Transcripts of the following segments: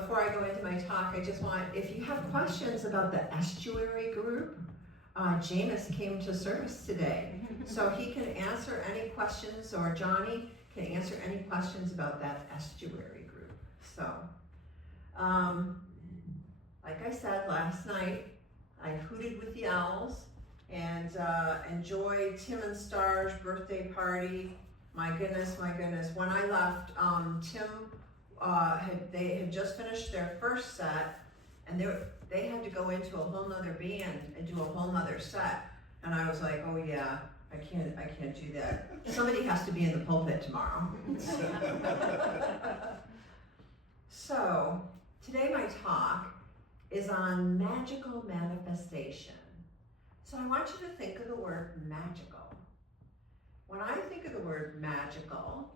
before I go into my talk, I just want, if you have questions about the estuary group, Jameis came to service today, so he can answer any questions, or Johnny can answer any questions about that estuary group. So, like I said last night, I hooted with the owls and enjoyed Tim and Star's birthday party. My goodness, when I left, Tim, they had just finished their first set, and they had to go into a whole nother band and do a whole nother set. And I was like, oh yeah, I can't do that. Somebody has to be in the pulpit tomorrow. So, today my talk is on magical manifestation. So I want you to think of the word magical. When I think of the word magical,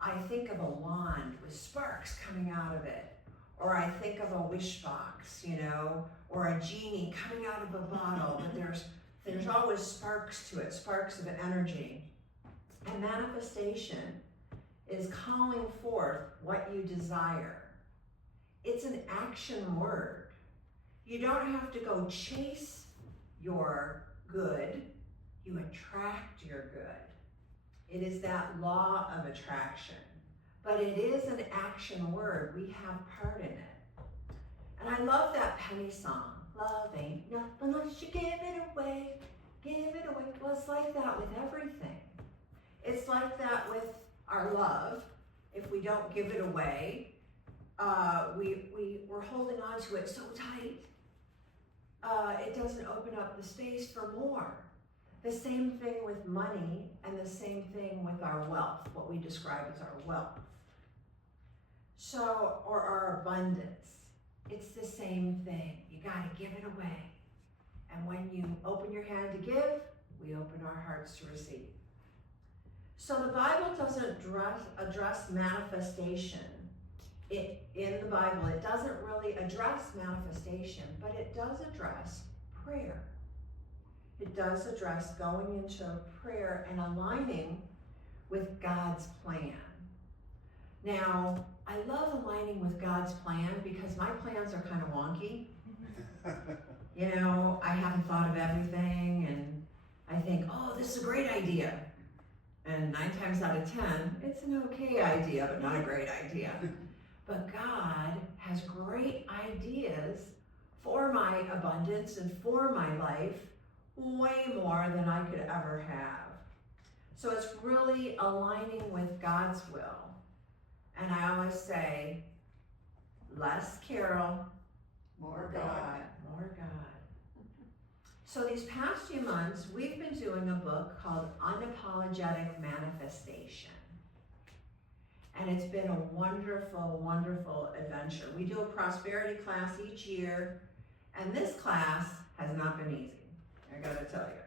I think of a wand with sparks coming out of it. Or I think of a wish box, you know, or a genie coming out of a bottle, but there's always sparks to it, sparks of energy. And manifestation is calling forth what you desire. It's an action word. You don't have to go chase your good, you attract your good. It is that law of attraction. But it is an action word. We have part in it. And I love that Penny song. Love ain't nothing unless you give it away. Give it away. Well, it's like that with everything. It's like that with our love. If we don't give it away, we're holding on to it so tight. It doesn't open up the space for more. The same thing with money, and the same thing with our wealth, what we describe as our wealth. So, or our abundance. It's the same thing. You gotta give it away. And when you open your hand to give, we open our hearts to receive. So the Bible doesn't address manifestation. In the Bible, it doesn't really address manifestation, but it does address prayer. It does address going into prayer and aligning with God's plan. Now, I love aligning with God's plan because my plans are kind of wonky. You know, I haven't thought of everything, and I think, oh, this is a great idea. And 9 times out of 10, it's an okay idea, but not a great idea. But God has great ideas for my abundance and for my life, way more than I could ever have. So it's really aligning with God's will. And I always say, less Carol, more God, more God. So these past few months, we've been doing a book called Unapologetic Manifestation. And it's been a wonderful, wonderful adventure. We do a prosperity class each year, and this class has not been easy, I gotta tell you.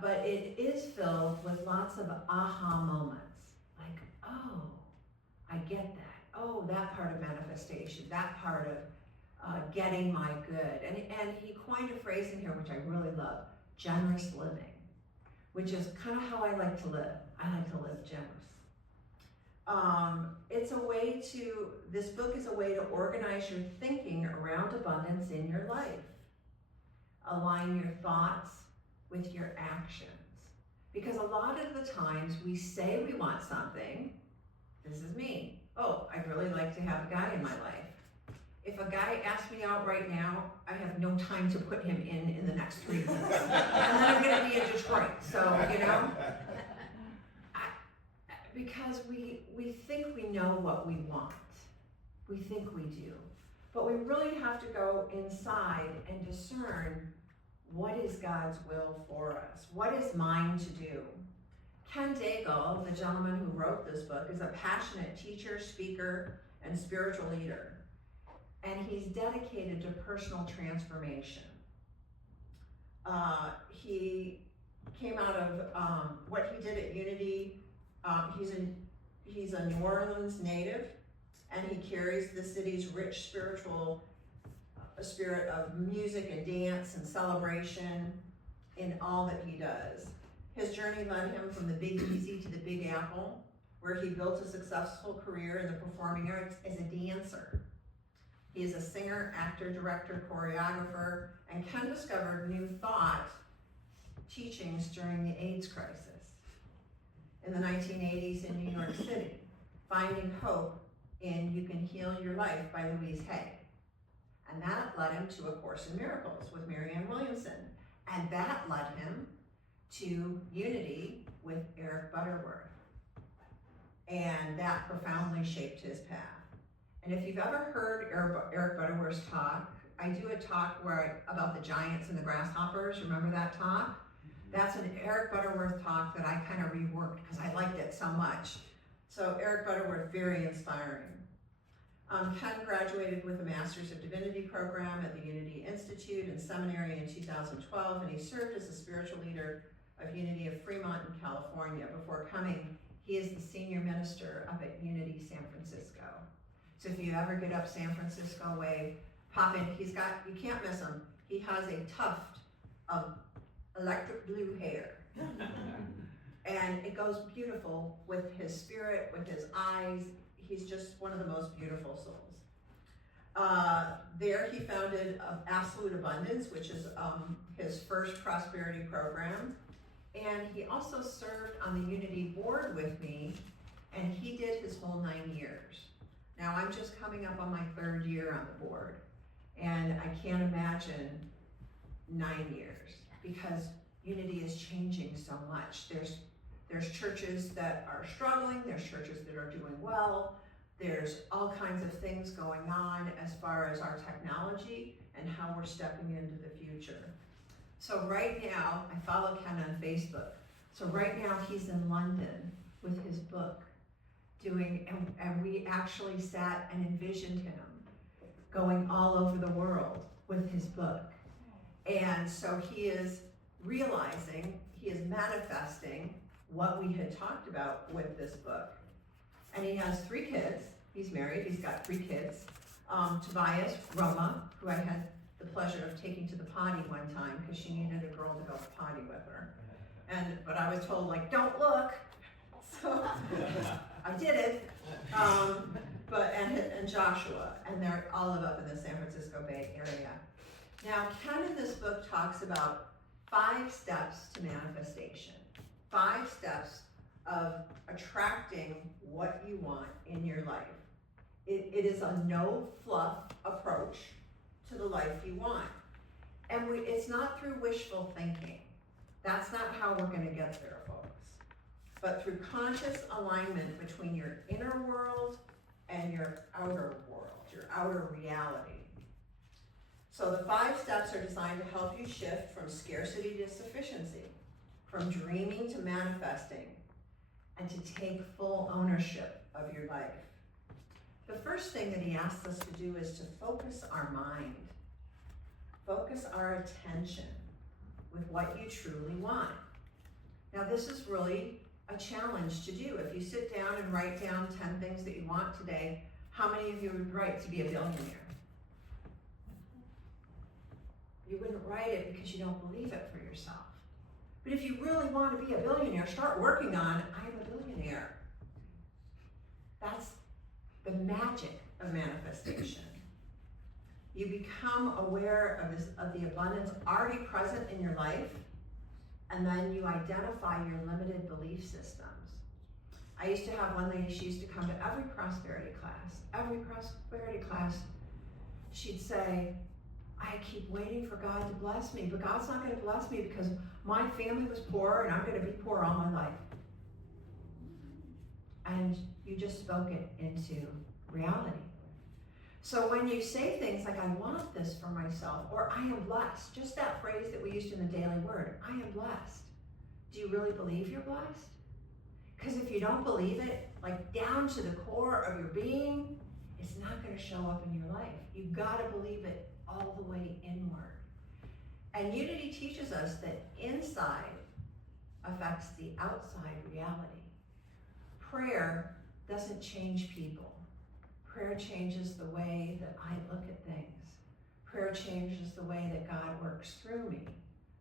But it is filled with lots of aha moments. Like, oh, I get that. Oh, that part of manifestation, that part of getting my good. And he coined a phrase in here, which I really love, generous living, which is kind of how I like to live. I like to live generous. It's a way to, this book is a way to organize your thinking around abundance in your life. Align your thoughts with your actions. Because a lot of the times we say we want something. This is me. Oh, I'd really like to have a guy in my life. If a guy asks me out right now, I have no time to put him in the next 3 weeks. And then I'm gonna be in Detroit, so, you know. Because we think we know what we want. We think we do. But we really have to go inside and discern what is God's will for us? What is mine to do? Ken Daigle, the gentleman who wrote this book, is a passionate teacher, speaker, and spiritual leader. And he's dedicated to personal transformation. He came out of what he did at Unity. He's a New Orleans native, and he carries the city's rich spiritual spirit of music and dance and celebration in all that he does. His journey led him from the Big Easy to the Big Apple, where he built a successful career in the performing arts as a dancer. He is a singer, actor, director, choreographer, and Ken discovered new thought teachings during the AIDS crisis in the 1980s in New York City, finding hope in You Can Heal Your Life by Louise Hay. And that led him to A Course in Miracles with Marianne Williamson. And that led him to Unity with Eric Butterworth. And that profoundly shaped his path. And if you've ever heard Eric Butterworth's talk, I do a talk about the giants and the grasshoppers. Remember that talk? That's an Eric Butterworth talk that I kind of reworked because I liked it so much. So Eric Butterworth, very inspiring. Ken graduated with a Master's of Divinity program at the Unity Institute and Seminary in 2012, and he served as the spiritual leader of Unity of Fremont in California. Before coming, he is the senior minister up at Unity San Francisco. So if you ever get up San Francisco way, pop in. You can't miss him. He has a tuft of electric blue hair. And it goes beautiful with his spirit, with his eyes. He's just one of the most beautiful souls. There he founded Absolute Abundance, which is his first prosperity program. And he also served on the Unity board with me, and he did his whole 9 years. Now I'm just coming up on my 3rd year on the board, and I can't imagine 9 years because Unity is changing so much. There's churches that are struggling, there's churches that are doing well, there's all kinds of things going on as far as our technology and how we're stepping into the future. So right now, I follow Ken on Facebook. So right now he's in London with his book and we actually sat and envisioned him going all over the world with his book. And so he is realizing, he is manifesting what we had talked about with this book. And he has 3 kids. He's married, he's got 3 kids. Tobias, Roma, who I had the pleasure of taking to the potty one time because she needed a girl to go potty with her. But I was told, like, don't look. So I did it. And Joshua, and they're all up in the San Francisco Bay Area. Now, Ken in this book talks about 5 steps to manifestation. 5 steps of attracting what you want in your life. It is a no fluff approach to the life you want. And it's not through wishful thinking. That's not how we're going to get there, folks. But through conscious alignment between your inner world and your outer world, your outer reality. So the 5 steps are designed to help you shift from scarcity to sufficiency, from dreaming to manifesting, and to take full ownership of your life. The first thing that he asks us to do is to focus our mind, focus our attention with what you truly want. Now this is really a challenge to do. If you sit down and write down 10 things that you want today, how many of you would write to be a billionaire? You wouldn't write it because you don't believe it for yourself. But if you really want to be a billionaire, start working on, I'm a billionaire. That's the magic of manifestation. You become aware of the abundance already present in your life, and then you identify your limited belief systems. I used to have one lady, she used to come to every prosperity class, she'd say, I keep waiting for God to bless me, but God's not going to bless me because my family was poor and I'm going to be poor all my life. And you just spoke it into reality. So when you say things like, I want this for myself, or I am blessed, just that phrase that we used in the daily word, I am blessed. Do you really believe you're blessed? Because if you don't believe it, like down to the core of your being, it's not going to show up in your life. You've got to believe it all the way inward. And Unity teaches us that inside affects the outside reality. Prayer doesn't change people. Prayer changes the way that I look at things. Prayer changes the way that God works through me.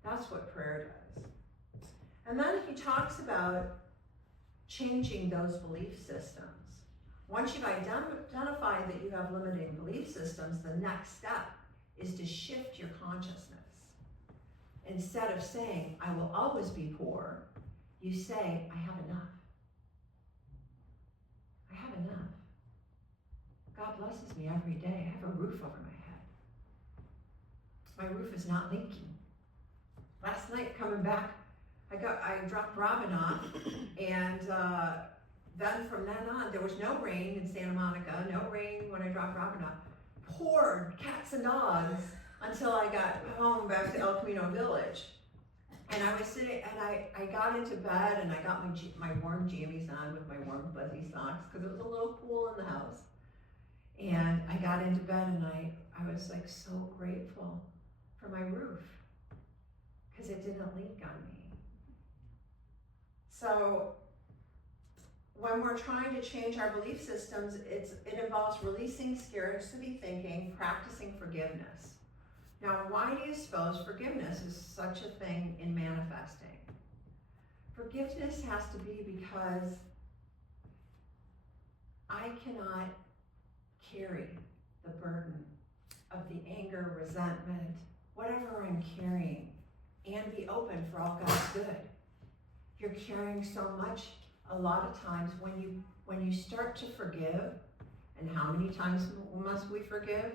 That's what prayer does. And then he talks about changing those belief systems. Once you've identified that you have limiting belief systems, the next step is to shift your consciousness. Instead of saying, I will always be poor, you say, I have enough. I have enough. God blesses me every day. I have a roof over my head. My roof is not leaking. Last night coming back, I dropped Robin off, and then from then on, there was no rain in Santa Monica, no rain when I dropped Robin off. Poured cats and dogs until I got home back to El Camino Village. And I was sitting, and I got into bed, and I got my warm jammies on with my warm fuzzy socks, because it was a little cool in the house. And I got into bed, and I was like so grateful for my roof, because it didn't leak on me. So when we're trying to change our belief systems, it involves releasing scarcity thinking, practicing forgiveness. Now, why do you suppose forgiveness is such a thing in manifesting? Forgiveness has to be because I cannot carry the burden of the anger, resentment, whatever I'm carrying, and be open for all God's good. You're carrying so much. A lot of times when you start to forgive, and how many times must we forgive?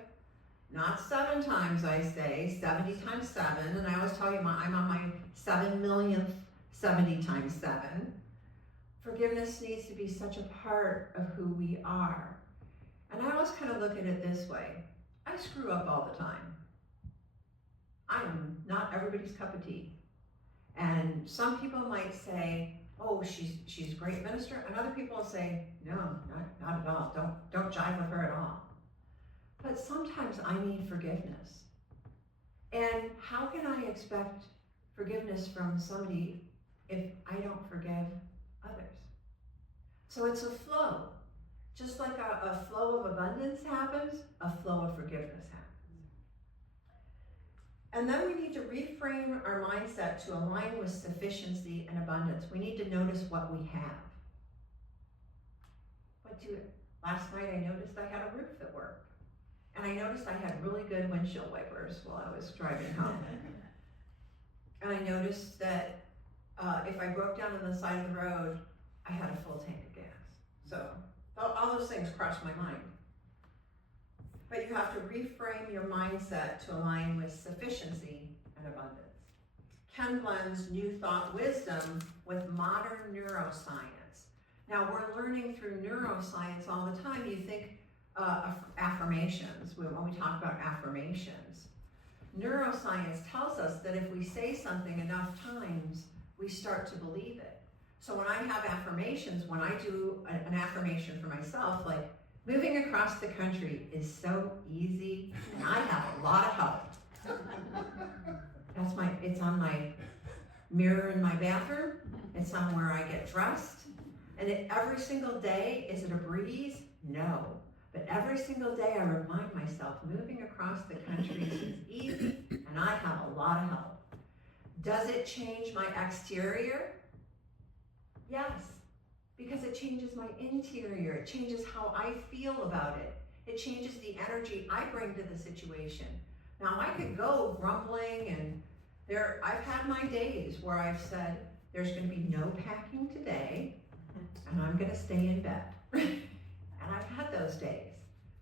Not 7 times, I say, 70 times 7, and I always tell you I'm on my 7 millionth 70 times 7. Forgiveness needs to be such a part of who we are. And I always kind of look at it this way. I screw up all the time. I am not everybody's cup of tea. And some people might say, oh, she's a great minister, and other people will say, no, not at all. Don't jive with her at all. But sometimes I need forgiveness. And how can I expect forgiveness from somebody if I don't forgive others? So it's a flow. Just like a flow of abundance happens, a flow of forgiveness happens. And then we need to reframe our mindset to align with sufficiency and abundance. We need to notice what we have. Last night I noticed I had a roof that worked. And I noticed I had really good windshield wipers while I was driving home. And I noticed that if I broke down on the side of the road, I had a full tank of gas. So all those things crossed my mind. But you have to reframe your mindset to align with sufficiency and abundance. Ken blends New Thought wisdom with modern neuroscience. Now we're learning through neuroscience all the time. You think affirmations, when we talk about affirmations. Neuroscience tells us that if we say something enough times, we start to believe it. So when I have affirmations, when I do an affirmation for myself, like moving across the country is so easy and I have a lot of help. It's on my mirror in my bathroom. It's on where I get dressed. And every single day, is it a breeze? No. But every single day I remind myself, moving across the country is easy and I have a lot of help. Does it change my exterior? Yes, because it changes my interior. It changes how I feel about it. It changes the energy I bring to the situation. Now I could go grumbling, and I've had my days where I've said, there's going to be no packing today and I'm going to stay in bed. And I've had those days,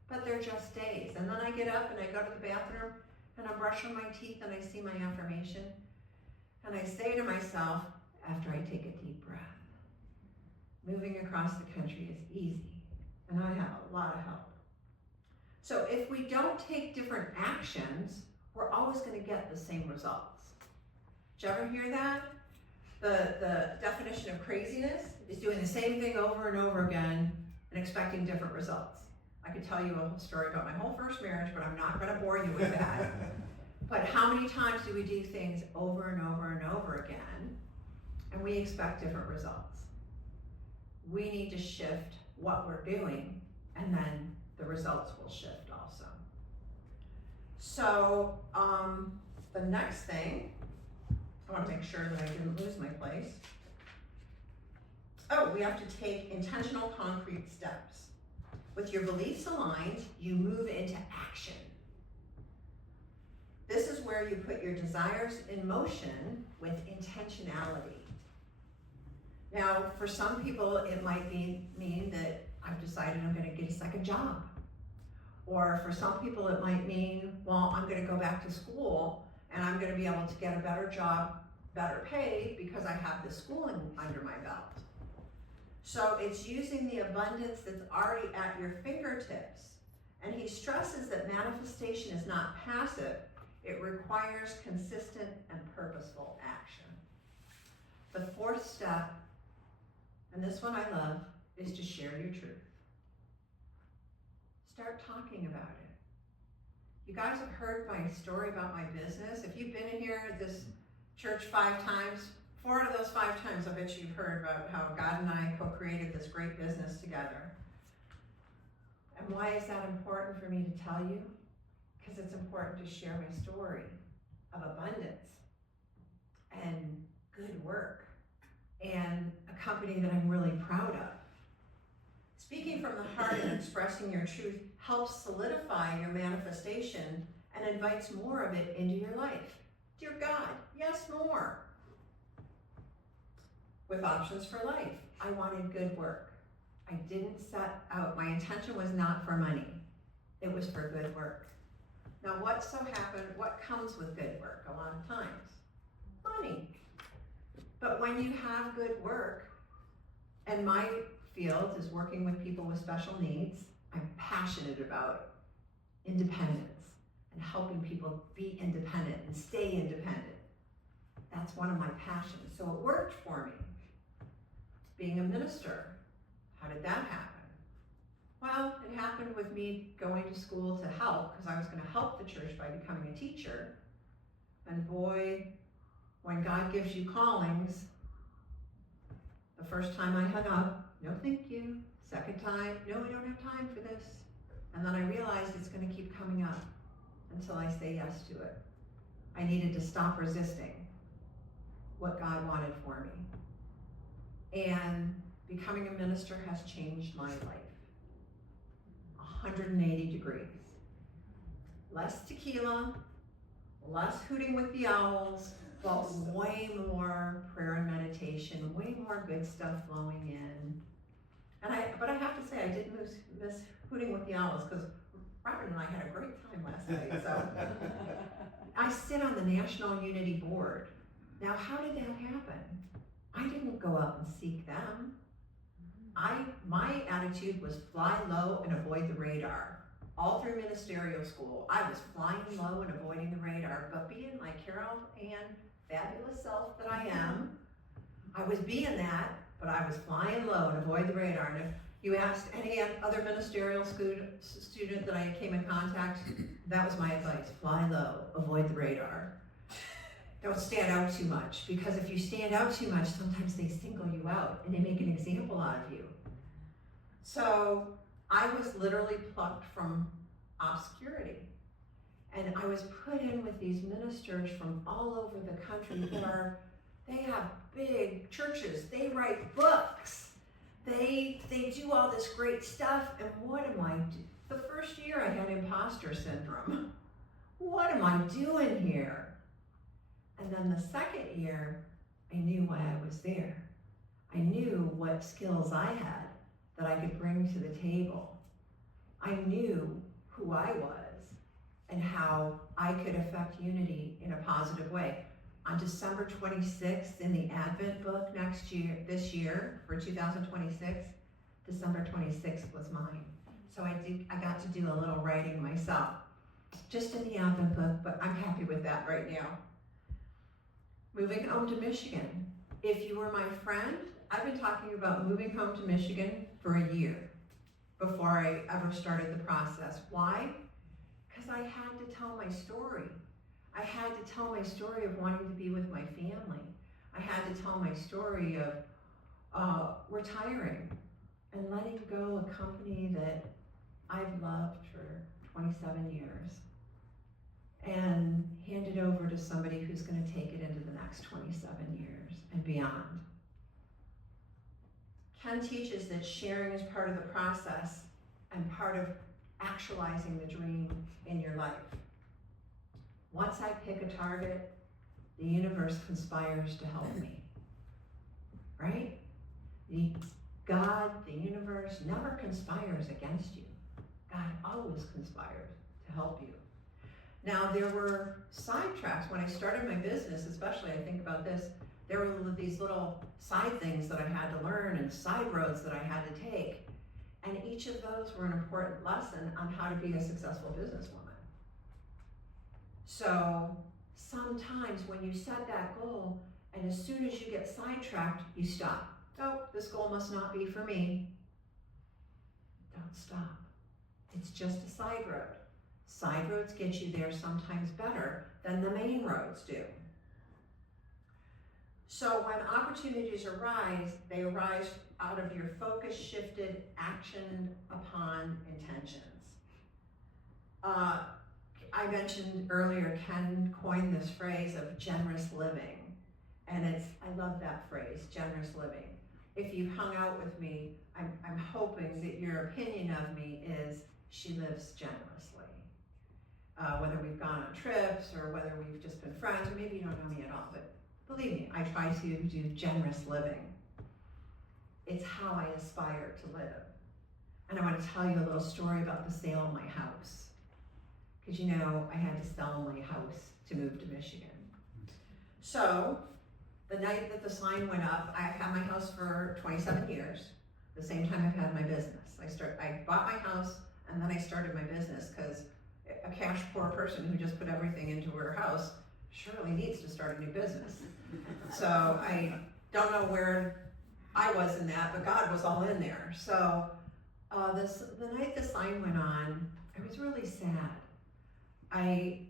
but they're just days. And then I get up and I go to the bathroom and I'm brushing my teeth and I see my affirmation and I say to myself, after I take a deep breath, moving across the country is easy and I have a lot of help. So if we don't take different actions, we're always going to get the same results. Did you ever hear that? The definition of craziness is doing the same thing over and over again and expecting different results. I could tell you a story about my whole first marriage, but I'm not going to bore you with that. But how many times do we do things over and over and over again, and we expect different results? We need to shift what we're doing, and then the results will shift also. So the next thing, I want to make sure that I didn't lose my place. Oh, we have to take intentional concrete steps. With your beliefs aligned, you move into action. This is where you put your desires in motion with intentionality. Now, for some people, it might mean that I've decided I'm going to get a second job. Or for some people, it might mean, well, I'm going to go back to school and I'm going to be able to get a better job, better paid, because I have the schooling under my belt. So it's using the abundance that's already at your fingertips. And he stresses that manifestation is not passive. It requires consistent and purposeful action. The fourth step, and this one I love, is to share your truth. Start talking about it. You guys have heard my story about my business. If you've been in here at this church 5 times, 4 out of those 5 times I bet you've heard about how God and I co-created this great business together. And why is that important for me to tell you? Because it's important to share my story of abundance and good work and a company that I'm really proud of. Speaking from the heart and expressing your truth helps solidify your manifestation and invites more of it into your life. Dear God, yes, more. With options for life, I wanted good work. I didn't set out, my intention was not for money. It was for good work. Now what comes with good work a lot of times? Money. But when you have good work, and my field is working with people with special needs, I'm passionate about independence and helping people be independent and stay independent. That's one of my passions. So it worked for me. Being a minister, how did that happen? Well, it happened with me going to school to help, because I was going to help the church by becoming a teacher. And boy, when God gives you callings, the first time I hung up, no thank you. Second time, no, we don't have time for this. And then I realized it's going to keep coming up until I say yes to it. I needed to stop resisting what God wanted for me. And becoming a minister has changed my life. 180 degrees. Less tequila, less hooting with the owls, but way more prayer and meditation, way more good stuff flowing in. But I have to say, I did miss hooting with the owls, because Robin and I had a great time last night. So I sit on the National Unity Board. Now, how did that happen? I didn't go out and seek them. My attitude was fly low and avoid the radar. All through ministerial school, I was flying low and avoiding the radar, but being my Carol Ann fabulous self that I am, I was being that, but I was flying low and avoid the radar. And if you asked any other ministerial student that I came in contact, that was my advice: fly low, avoid the radar. Don't stand out too much, because if you stand out too much, sometimes they single you out and they make an example out of you. So I was literally plucked from obscurity. And I was put in with these ministers from all over the country they have big churches, they write books, they do all this great stuff, and what am I doing? The first year I had imposter syndrome. What am I doing here? And then the second year, I knew why I was there. I knew what skills I had that I could bring to the table. I knew who I was and how I could affect unity in a positive way. On December 26th, in the Advent book this year for 2026, December 26th was mine. So I got to do a little writing myself, just in the Advent book, but I'm happy with that right now. Moving home to Michigan. If you were my friend, I've been talking about moving home to Michigan for a year before I ever started the process. Why? Because I had to tell my story. I had to tell my story of wanting to be with my family. I had to tell my story of retiring and letting go a company that I've loved for 27 years and hand it over to somebody who's going to take it into the next 27 years and beyond. Ken teaches that sharing is part of the process, and part of actualizing the dream in your life. Once I pick a target, the universe conspires to help me, right? God, the universe, never conspires against you. God always conspires to help you. Now, there were sidetracks. When I started my business, especially, I think about this, there were these little side things that I had to learn and side roads that I had to take. And each of those were an important lesson on how to be a successful businesswoman. So sometimes when you set that goal, and as soon as you get sidetracked, you stop. Oh, this goal must not be for me. Don't stop. It's just a side road. Side roads get you there sometimes better than the main roads do. So when opportunities arise, they arise out of your focus shifted action upon intentions. I mentioned earlier, Ken coined this phrase of generous living. And I love that phrase, generous living. If you've hung out with me, I'm hoping that your opinion of me is she lives generously. Whether we've gone on trips or whether we've just been friends, or maybe you don't know me at all, but believe me, I try to do generous living. It's how I aspire to live. And I want to tell you a little story about the sale of my house. Because you know, I had to sell my house to move to Michigan. So, the night that the sign went up, I've had my house for 27 years, the same time I've had my business. I bought my house and then I started my business because a cash poor person who just put everything into her house surely needs to start a new business. So I don't know where I was in that, but God was all in there. So the night the sign went on, I was really sad. I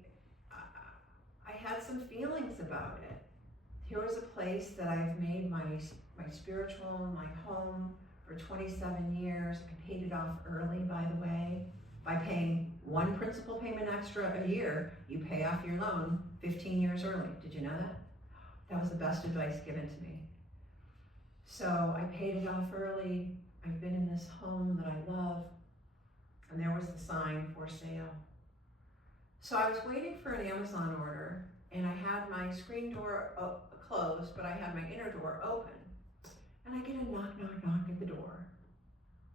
had some feelings about it. Here was a place that I've made my spiritual, my home for 27 years. I paid it off early, by the way. By paying one principal payment extra a year, you pay off your loan 15 years early. Did you know that? That was the best advice given to me. So I paid it off early. I've been in this home that I love. And there was the sign, for sale. So I was waiting for an Amazon order, and I had my screen door closed, but I had my inner door open. And I get a knock, knock, knock at the door.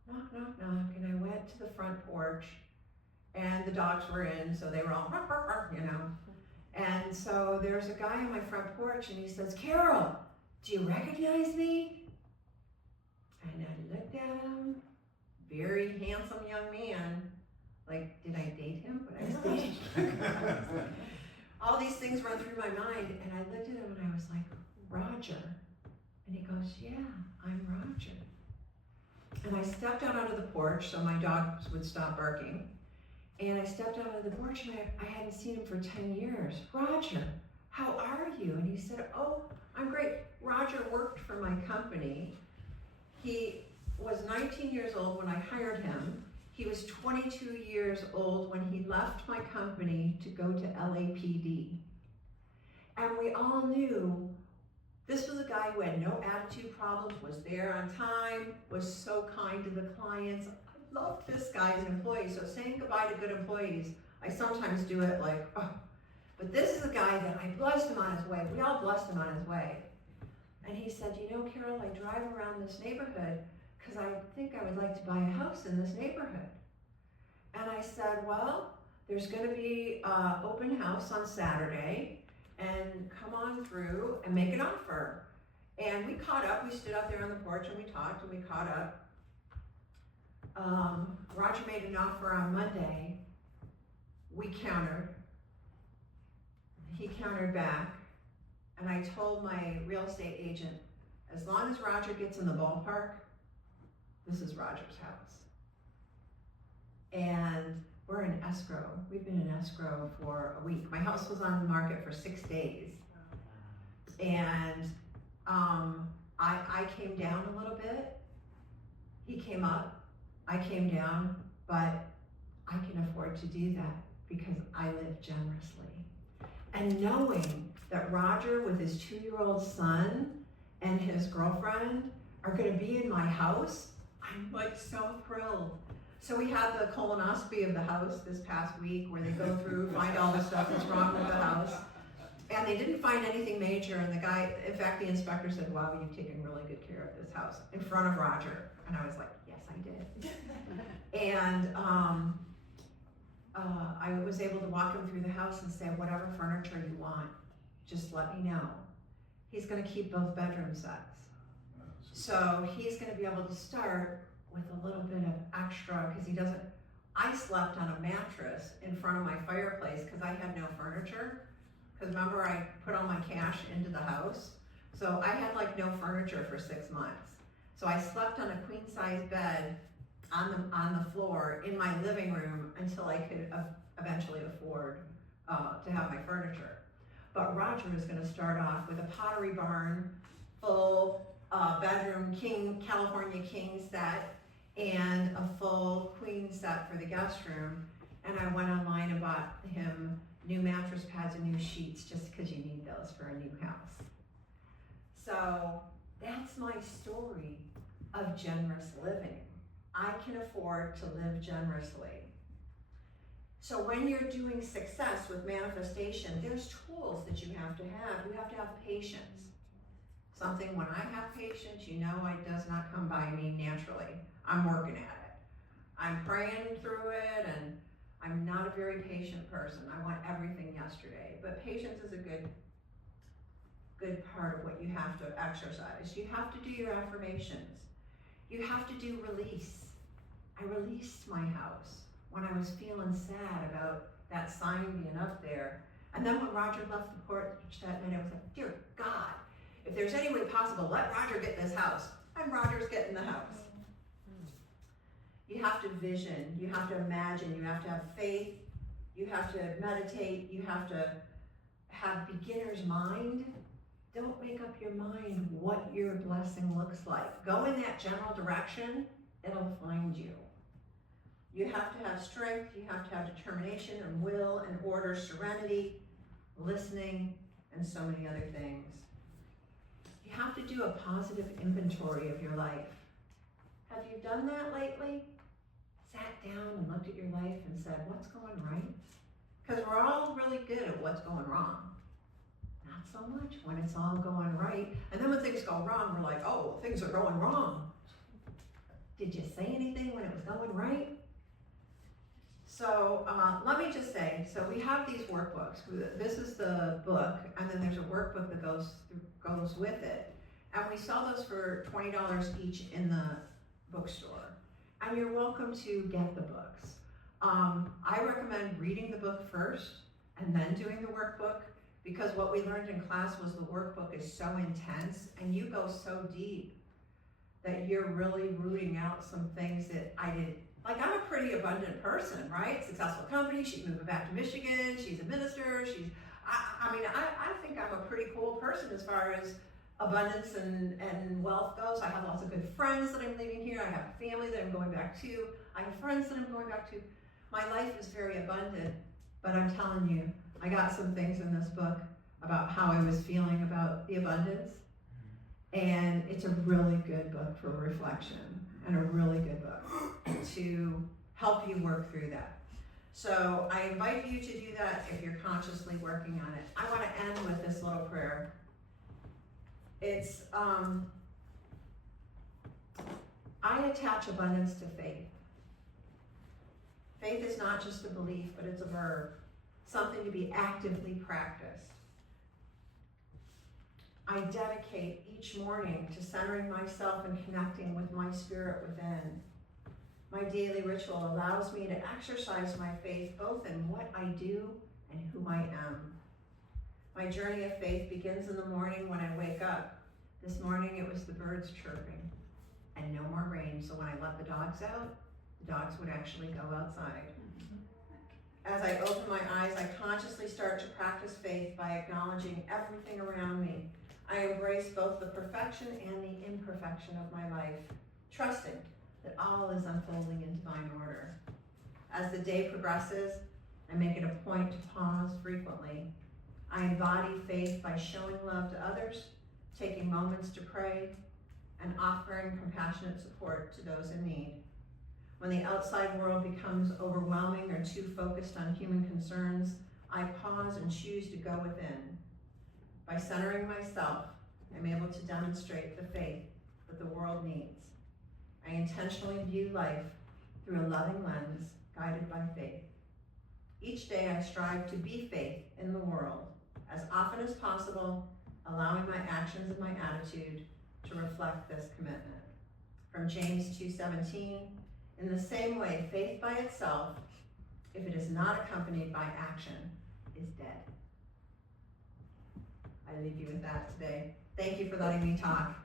Knock, knock, knock, and I went to the front porch, and the dogs were in, so they were all, ruff, ruff, ruff, you know. And so there's a guy on my front porch, and he says, "Carol, do you recognize me?" And I looked at him, very handsome young man. Like, did I date him? But I was dating him. All these things run through my mind, and I looked at him and I was like, "Roger." And he goes, "Yeah, I'm Roger." And I stepped out onto the porch so my dogs would stop barking. And I stepped out onto the porch, and I hadn't seen him for 10 years. "Roger, how are you?" And he said, "Oh, I'm great." Roger worked for my company. He was 19 years old when I hired him. He was 22 years old when he left my company to go to LAPD. And we all knew this was a guy who had no attitude problems, was there on time, was so kind to the clients. I loved this guy as an employee. So saying goodbye to good employees, I sometimes do it like, oh. But this is a guy that I blessed him on his way. We all blessed him on his way. And he said, "You know, Carol, I drive around this neighborhood because I think I would like to buy a house in this neighborhood." And I said, "Well, there's going to be an open house on Saturday, and come on through and make an offer." And we caught up. We stood out there on the porch and we talked and we caught up. Roger made an offer on Monday. We countered. He countered back. And I told my real estate agent, as long as Roger gets in the ballpark, this is Roger's house. And we're in escrow. We've been in escrow for a week. My house was on the market for 6 days. And I came down a little bit. He came up. I came down. But I can afford to do that because I live generously. And knowing that Roger with his 2-year-old son and his girlfriend are going to be in my house, I'm like so thrilled. So we had the colonoscopy of the house this past week where they go through, find all the stuff that's wrong with the house. And they didn't find anything major, and the guy, in fact, the inspector said, wow, you've taken really good care of this house, in front of Roger. And I was like, yes, I did. And I was able to walk him through the house and say, whatever furniture you want, just let me know. He's gonna keep both bedroom sets. So he's gonna be able to start with a little bit of extra, because he doesn't, I slept on a mattress in front of my fireplace because I had no furniture. Because remember, I put all my cash into the house. So I had like no furniture for 6 months. So I slept on a queen size bed on the floor in my living room until I could eventually afford to have my furniture. But Roger is gonna start off with a Pottery Barn, full bedroom California king set, and a full queen set for the guest room. And I went online and bought him new mattress pads and new sheets, just because you need those for a new house. So that's my story of generous living. I can afford to live generously. So when you're doing success with manifestation, there's tools that you have to have. You have to have patience. Something, when I have patience, you know, it does not come by me naturally. I'm working at it. I'm praying through it, and I'm not a very patient person. I want everything yesterday. But patience is a good part of what you have to exercise. You have to do your affirmations. You have to do release. I released my house when I was feeling sad about that sign being up there. And then when Roger left the porch that night, I was like, dear God, if there's any way possible, let Roger get this house. And Roger's getting the house. You have to vision, you have to imagine, you have to have faith, you have to meditate, you have to have beginner's mind. Don't make up your mind what your blessing looks like. Go in that general direction, it'll find you. You have to have strength, you have to have determination and will and order, serenity, listening, and so many other things. You have to do a positive inventory of your life. Have you done that lately? Sat down and looked at your life and said, what's going right? Because we're all really good at what's going wrong. Not so much when it's all going right. And then when things go wrong, we're like, oh, things are going wrong. Did you say anything when it was going right? So let me just say, so we have these workbooks. This is the book, and then there's a workbook that goes with it. And we sell those for $20 each in the bookstore. And you're welcome to get the books. I recommend reading the book first and then doing the workbook, because what we learned in class was the workbook is so intense and you go so deep that you're really rooting out some things that I did. Like, I'm a pretty abundant person, right? Successful company, she's moving back to Michigan, she's a minister, I think I'm a pretty cool person as far as abundance and wealth goes. I have lots of good friends that I'm leaving here. I have a family that I'm going back to. I have friends that I'm going back to. My life is very abundant, but I'm telling you, I got some things in this book about how I was feeling about the abundance, and it's a really good book for reflection and a really good book to help you work through that. So I invite you to do that if you're consciously working on it. I want to end with this little prayer. It's, I attach abundance to faith. Faith is not just a belief, but it's a verb, something to be actively practiced. I dedicate each morning to centering myself and connecting with my spirit within. My daily ritual allows me to exercise my faith both in what I do and who I am. My journey of faith begins in the morning when I wake up. This morning it was the birds chirping and no more rain, so when I let the dogs out, the dogs would actually go outside. As I open my eyes, I consciously start to practice faith by acknowledging everything around me. I embrace both the perfection and the imperfection of my life, trusting that all is unfolding in divine order. As the day progresses, I make it a point to pause frequently. I embody faith by showing love to others, taking moments to pray, and offering compassionate support to those in need. When the outside world becomes overwhelming or too focused on human concerns, I pause and choose to go within. By centering myself, I'm able to demonstrate the faith that the world needs. I intentionally view life through a loving lens, guided by faith. Each day I strive to be faith in the world, as often as possible, allowing my actions and my attitude to reflect this commitment. From James 2:17, in the same way, faith by itself, if it is not accompanied by action, is dead. I leave you with that today. Thank you for letting me talk.